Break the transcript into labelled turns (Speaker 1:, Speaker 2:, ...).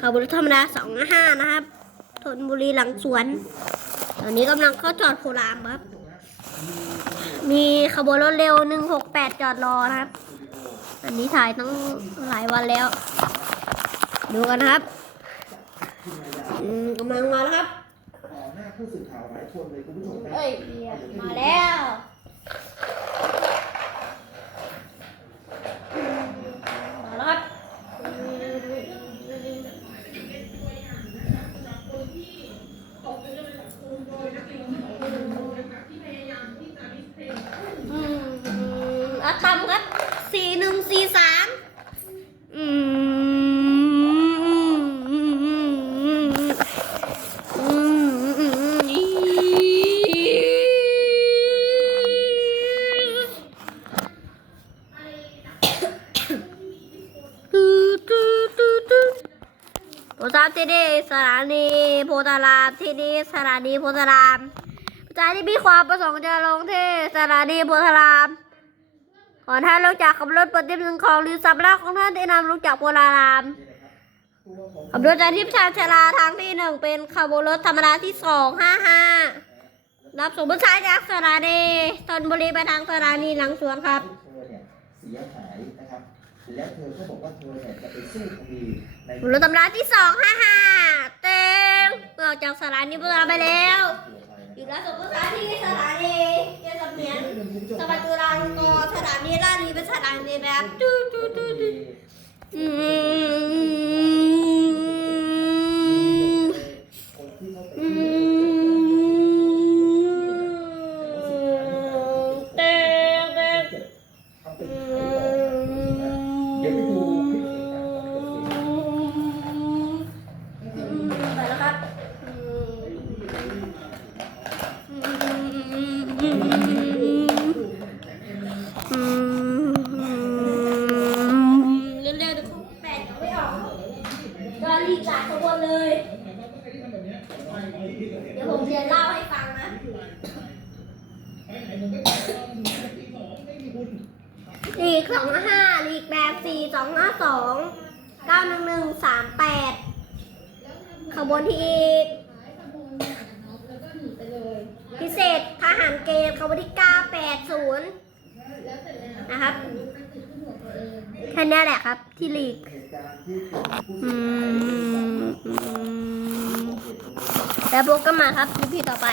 Speaker 1: ขับรถธรรมดาสองห้านะครับธนบุรีหลังสวน ตอนนี้กำลังเข้าจอดโครามครับ มีขบวนรถเร็วหนึ่งหกแปดจอดรอนะครับ อันนี้ถ่ายตั้งหลายวันแล้ว ดูกันนะครับอืมกำลังมาแล้วครับ
Speaker 2: ต่อหน้าผู้สื่อข่าวหลายคนเลยคุณผู้ชมครับ
Speaker 1: เอ้ยมาแล้วมาแล้วครับอื มอะตอมครับสี่หนึ่งสี่สามอืมอืมอืมอืมอืมอืมอีตื้อตื้อตื้อตื้อโพธารามที่นี่สถานีโพธารามที่นี่สถานีโพธารามประชาชนที่มีความประสงค์จะลงที่สถานีโพธาราม ขอท่านลงจากขับรถบนที่หนึ่งของหรือสับลักของท่านได้นำลงจากโพธารามขับรถจากที่ประชาชลาทางที่หนึ่งเป็นขบวนรถธรรมดาที่สองห้าห้ารับส่งผู้ชายจากสถานีธนบุรีไปทางสถานีหลังสวนครับ
Speaker 2: เธอเนี่ยเสียหายนะครับแล้วเธอก็บอกว่าเธอเนี่ยจะไปสู้คดีใน
Speaker 1: ขบวนรถธรรมดาที่สองห้าห้าเต็งออกจากสถานีโพธารามไปแล้วอยู่แล้วส่งผู้ชายที่สถานีเยสเมียนสวัสดิ์จุฬาลงกรณ์ส ถานีราชนีเป็นสถานีแบบตู้ตู้ตู้ตู้อืม
Speaker 2: คนที่เขาไป
Speaker 1: อืมเต้งเต้ง
Speaker 2: ทำเป็
Speaker 1: อื
Speaker 2: น
Speaker 1: ม
Speaker 2: เดี๋ยวไปดูคลิปเหตุการณ์ก่อน
Speaker 1: ไปแล้วครับเร็วๆเดี๋ยวเขาแปดยังไม่ออกก็รีบจ่ายขบวนเลย เดี๋ยวเล่าให้ฟังนะลีกสองห้าลีกแบบสี่สองห้าสองเก้าหนึ่งหนึ่งสามแปดขบวนที่พิเศษทหารเกณฑ์ขบวนที่เก้าแปดศูนย์นะครับแค่นี้แหละครับที่ลีก
Speaker 2: เหตุการณ์ที่กลุ่มผู้
Speaker 1: อื
Speaker 2: สื่อข่าว
Speaker 1: มอืม แล้วพบกันมาครับ EP ต่อไป